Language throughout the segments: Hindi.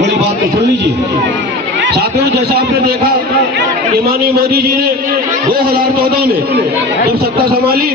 बड़ी बात तो सुन लीजिए साथियों। जैसा आपने देखा कि माननीय मोदी जी ने 2014 में जब सत्ता संभाली,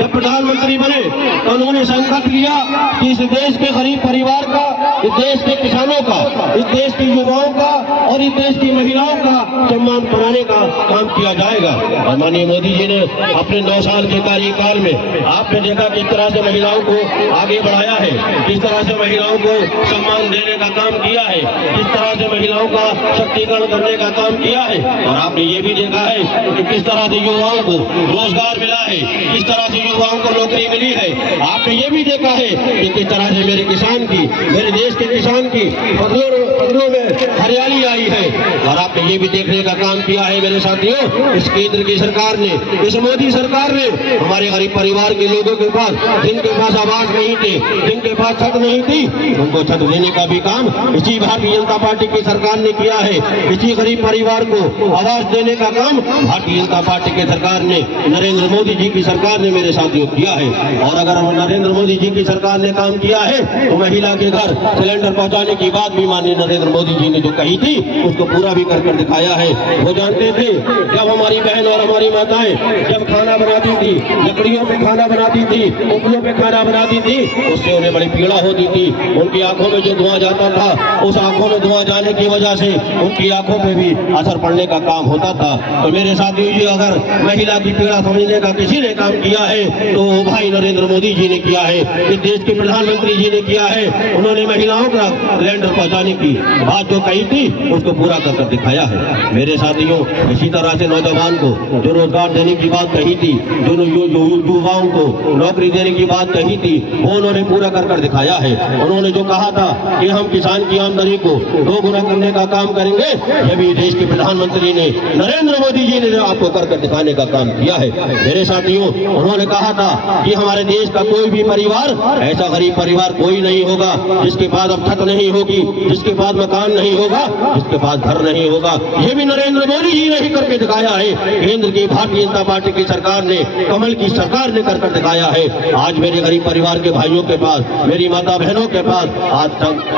जब प्रधानमंत्री बने, तो उन्होंने संकल्प लिया कि इस देश के गरीब परिवार का, इस देश के किसानों का, इस देश के युवाओं का और इस देश की महिलाओं का सम्मान बढ़ाने का काम किया जाएगा। और माननीय मोदी जी ने अपने 9 साल के कार्यकाल में आपने देखा किस तरह से महिलाओं को आगे बढ़ाया है, किस तरह से महिलाओं को सम्मान देने का काम किया है, किस तरह से महिलाओं का सशक्तिकरण करने का काम किया है। और आपने ये भी देखा है कि किस तरह से युवाओं को रोजगार मिला है, किस तरह से युवाओं को नौकरी मिली है। आपने ये भी देखा है कि किस तरह से मेरे किसान की, मेरे देश के किसान की फसलों में हरियाली आई है। और आपने ये भी देखने का काम किया है मेरे साथियों, इस केंद्र की सरकार ने, इस मोदी सरकार ने हमारे गरीब परिवार के लोगों के पास, जिनके पास आवास नहीं थे, जिनके पास छत नहीं थी, उनको छत देने का भी काम इसी भारतीय जनता पार्टी की सरकार ने किया है। इसी गरीब परिवार को आवास देने का काम भारतीय जनता पार्टी की सरकार ने, नरेंद्र मोदी जी की सरकार ने मेरे साथियों किया है। और अगर नरेंद्र मोदी जी की सरकार ने काम किया है तो महिला के घर सिलेंडर पहुंचाने की बात भी माननीय नरेंद्र मोदी जी ने जो कही थी उसको पूरा भी कर दिखाया है। वो जानते थे जब हमारी बहन और हमारी माताएं जब खाना बनाती थी, लकड़ियों पे खाना बनाती थी, उपलों पे खाना बनाती थी, उससे उन्हें बड़ी पीड़ा होती थी। उनकी आंखों में जो धुआं जाता था, उस आंखों में धुआं जाने की वजह से उनकी आंखों पे भी असर पड़ने का काम होता था। तो मेरे साथियों जी, अगर महिला की पीड़ा समझने का किसी ने काम किया है तो भाई नरेंद्र मोदी जी ने किया है, इस देश के प्रधानमंत्री जी ने किया है। उन्होंने महिलाओं का सिलेंडर पहुंचाने की बात जो कही थी उसको पूरा कर दिखाया है। मेरे साथियों, इसी तरह से नौजवान को जो रोजगार देने की बात कही थी, जो युवाओं को नौकरी देने की बात कही थी, वो उन्होंने पूरा कर दिखाया है। उन्होंने जो कहा था कि हम किसान की आमदनी को 2 गुना करने का काम करेंगे, ये भी देश के प्रधानमंत्री ने, नरेंद्र मोदी जी ने आपको कर दिखाने का काम किया है। मेरे साथियों, उन्होंने कहा था कि हमारे देश का कोई भी परिवार, ऐसा गरीब परिवार कोई नहीं होगा जिसके पास अब छत नहीं होगी, जिसके पास मकान नहीं होगा, जिसके पास घर नहीं होगा। ये भी नरेंद्र मोदी जी ने ही करके दिखाया है। केंद्र की भारतीय जनता पार्टी की सरकार ने, कमल की सरकार ने कर दिखाया है। आज मेरे गरीब परिवार के भाइयों के पास, मेरी माता बहनों के पास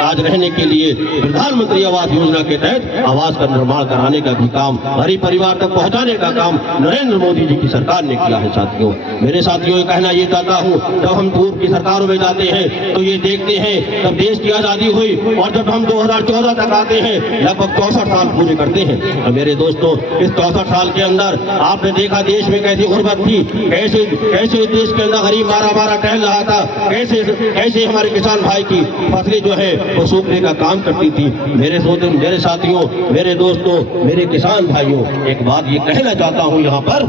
आज रहने के लिए प्रधानमंत्री आवास योजना के तहत आवास का निर्माण कराने का भी काम, गरीब परिवार तक पहुंचाने का काम नरेंद्र मोदी जी की सरकार ने किया है। साथियों, मेरे साथियों, ये कहना ये चाहता हूं, जब हम पूर्व की सरकारों में जाते हैं तो ये देखते हैं जब देश की आजादी हुई और जब हम 2014 तक आते हैं, लगभग 64 साल पूरे करते हैं। और मेरे दोस्तों, इस 64 साल के अंदर आपने देखा देश में कैसी गुर्बत थी, कैसे देश के अंदर गरीब मारा टहल रहा था, कैसे हमारे किसान भाई की फसलें जो है वो सूखने का काम करती थी। मेरे साथियों, मेरे दोस्तों, मेरे किसान भाइयों, एक बात ये कहना चाहता हूं यहाँ पर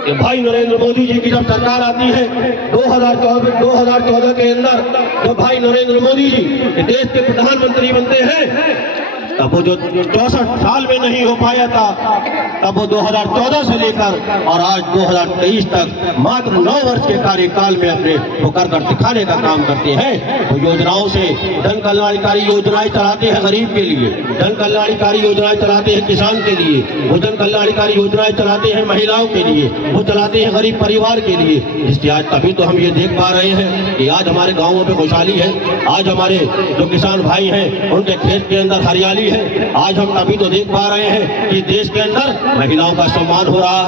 कि भाई नरेंद्र मोदी जी की जब सरकार आती है 2014 के अंदर, जब भाई नरेंद्र मोदी जी देश के प्रधानमंत्री बनते हैं, तब वो जो 64 साल में नहीं हो पाया था, तब वो 2014 से लेकर और आज 2023 तक मात्र 9 वर्ष के कार्यकाल में अपने वो कर दिखाने का काम करते हैं। वो योजनाओं से जन कल्याणकारी योजनाएं चलाते हैं गरीब के लिए, जन कल्याणकारी योजनाएं चलाते हैं किसान के लिए, वो जन कल्याणकारी योजनाएं चलाते हैं महिलाओं के लिए, वो चलाते हैं गरीब परिवार के लिए। इसलिए आज तभी तो हम ये देख पा रहे हैं कि आज हमारे गाँवों में खुशहाली है, आज हमारे जो किसान भाई हैं उनके खेत के अंदर हरियाली है। आज हम तभी तो देख पा रहे हैं कि देश के अंदर महिलाओं का सम्मान हो रहा है।